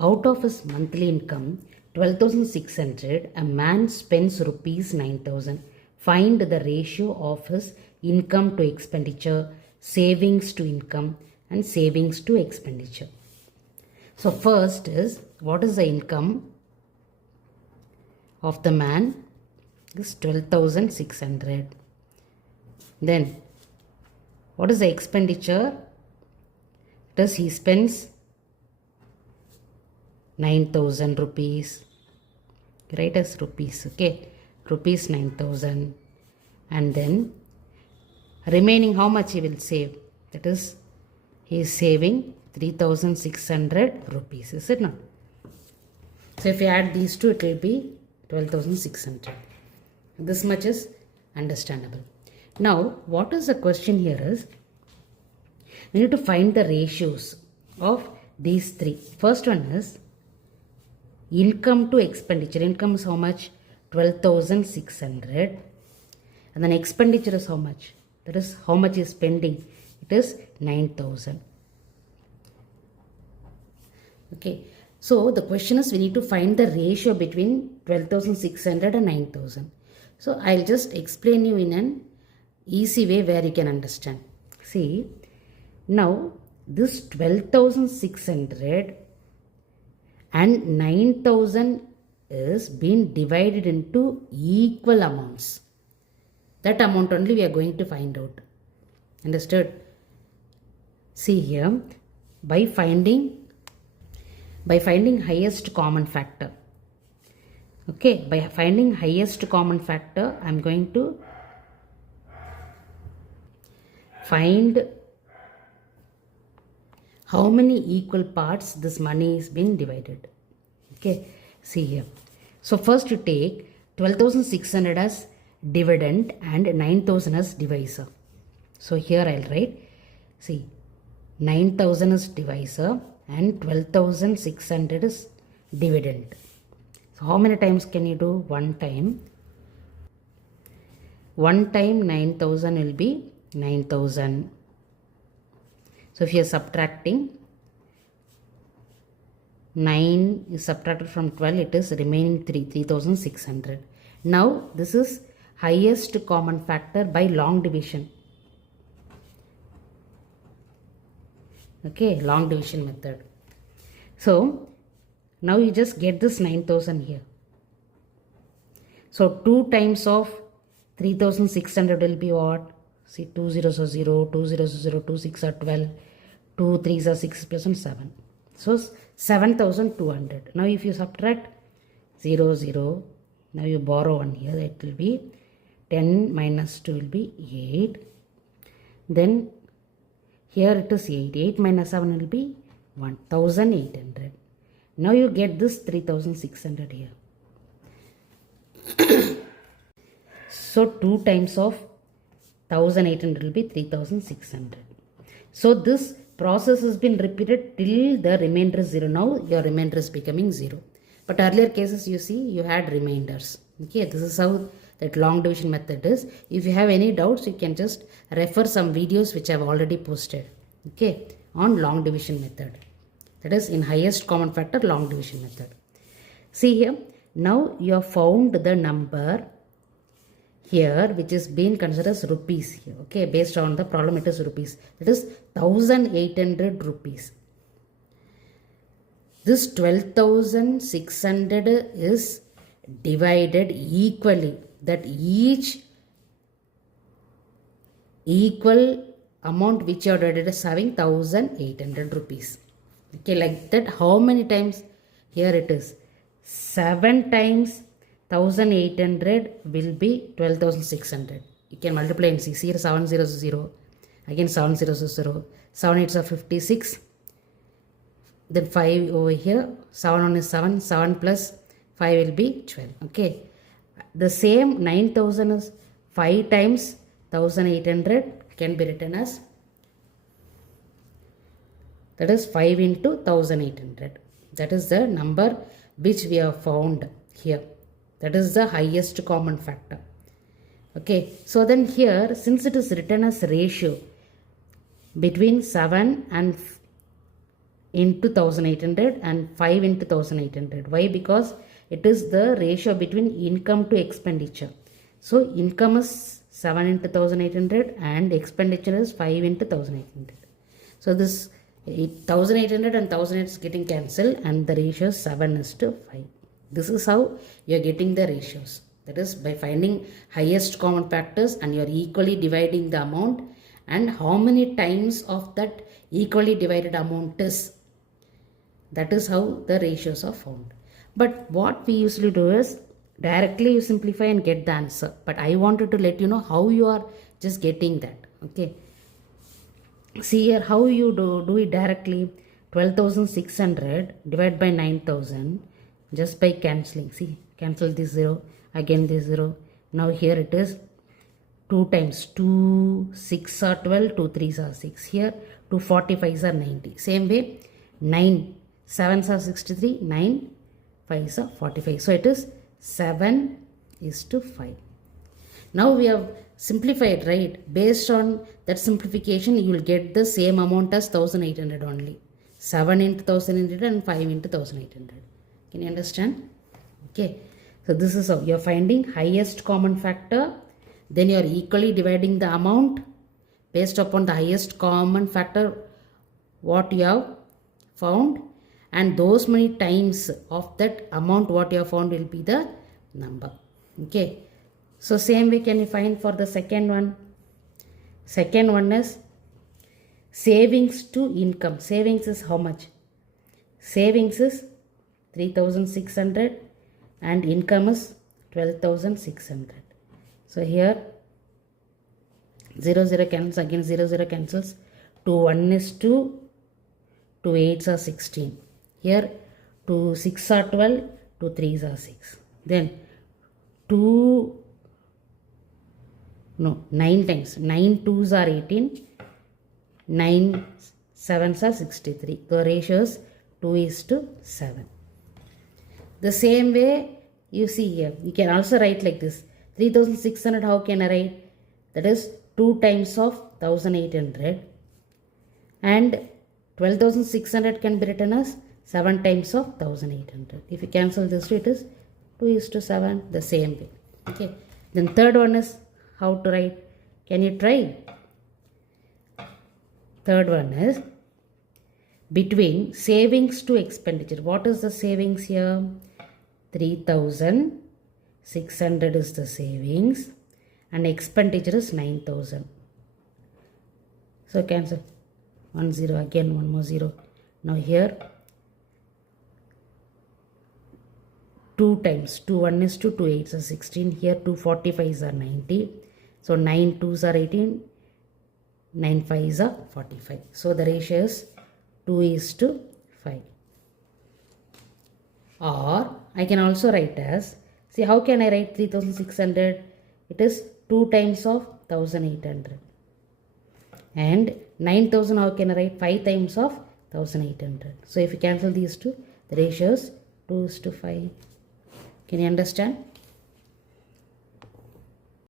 Out of his monthly income, 12,600, a man spends rupees 9,000. Find the ratio of his income to expenditure, savings to income, and savings to expenditure. So first is, what is the income of the man? Is 12,600. Then, what is the expenditure? Does he spends 9,000 rupees. Write as rupees, okay? Rupees 9,000. And then remaining how much he will save? That is, he is saving 3,600 rupees, is it not? So if you add these two, it will be 12,600. This much is understandable. Now, what is the question here is, we need to find the ratios of these three. First one is income to expenditure. Income is how much? 12,600. And then expenditure is how much? That is how much is spending. It is 9,000. Okay. So the question is, we need to find the ratio between 12,600 and 9,000. So I'll just explain you in an easy way where you can understand. See, now this 12,600 and 9,000 is being divided into equal amounts. That amount only we are going to find out. Understood? See here, by finding highest common factor. Okay, by finding highest common factor, I am going to find how many equal parts this money is being divided. Okay, see here. So first you take 12,600 as dividend and 9,000 as divisor. So here I'll write, see, 9,000 is divisor and 12,600 is dividend. So how many times can you do? One time. One time 9,000 will be 9,000. So if you are subtracting, 9 is subtracted from 12, it is remaining 3,600. Now this is highest common factor by long division. Okay, long division method. So now you just get this 9,000 here. So 2 times of 3,600 will be what? See, 2 zeros are 0, 2 zeros are 0, 2 6 are 12, 2 3s are 6 plus 1 7. So 7,200. Now if you subtract 0 0, now you borrow 1 here, it will be 10 minus 2 will be 8. Then here it is 8. 8 minus 7 will be 1,800. Now you get this 3,600 here. So 2 times of 1,800 will be 3,600. So this process has been repeated till the remainder is 0. Now your remainder is becoming 0. But earlier cases you see you had remainders. Okay, this is how that long division method is. If you have any doubts, you can just refer some videos which I have already posted. Okay, on long division method. That is in highest common factor long division method. See here, now you have found the number here which is being considered as rupees here. Okay, based on the problem it is rupees. That is 1,800 rupees. This 12,600 is divided equally. That each equal amount which you are divided is having 1,800 rupees. Okay, like that how many times? Here it is 7 times 1,800 will be 12,600. You can multiply and see. Here 7 zeros is 0. Again 7 zeros is 0. 7 8s are 56. Then 5 over here. 7 1 is 7. 7 plus 5 will be 12. Okay. The same 9,000 is 5 times 1,800 can be written as, that is 5 into 1,800. That is the number which we have found here. That is the highest common factor. Okay. So then here, since it is written as ratio between 7 and into 1800 and 5 into 1800. Why? Because it is the ratio between income to expenditure. So income is 7 into 1800 and expenditure is 5 into 1800. So this 1800 and 1800 is getting cancelled and the ratio is 7 is to 5. This is how you are getting the ratios. That is by finding highest common factors and you are equally dividing the amount and how many times of that equally divided amount is. That is how the ratios are found. But what we usually do is directly you simplify and get the answer. But I wanted to let you know how you are just getting that. Okay. See here how you do it directly. 12,600 divided by 9,000 just by cancelling. See, cancel this 0, again this 0. Now here it is 2 times 2 6 are 12, 2 3s are 6. Here 2 45s are 90. Same way 9 7s are 63, 9 5s are 45. So it is 7 is to 5. Now we have simplified, right? Based on that simplification, you will get the same amount as 1800 only. 7 into 1800 and 5 into 1800. Can you understand? Okay. So this is how you are finding highest common factor. Then you are equally dividing the amount based upon the highest common factor what you have found. And those many times of that amount what you have found will be the number. Okay. So same way can you find for the second one. Second one is savings to income. Savings is how much? Savings is 3,600 and income is 12,600. So here 0 0 cancels, again 0 0 cancels. 2 1 is 2, 2 8s are 16. Here 2 6 are 12, 2 3s are 6. Then 9 times 9 2s are 18, 9 7s are 63. The ratio is 2 is to 7. The same way you see here, you can also write like this. 3,600 how can I write? That is 2 times of 1800 and 12,600 can be written as 7 times of 1800. If you cancel this, it is 2 is to 7, the same way. Okay. Then third one is how to write. Can you try? Third one is between savings to expenditure. What is the savings here? 3,600 is the savings and expenditure is 9,000. So cancel 1 0, again 1 more 0. Now here 2 times 2 1 is 2, 2 8s are 16. Here 2 45s are 90. So 9 2s are 18, 9 5s are 45. So the ratio is 2 is to 5. Or I can also write as, see how can I write 3,600? It is 2 times of 1,800. And 9,000 how can I write? 5 times of 1,800. So if you cancel these two, the ratio is 2 is to 5. Can you understand?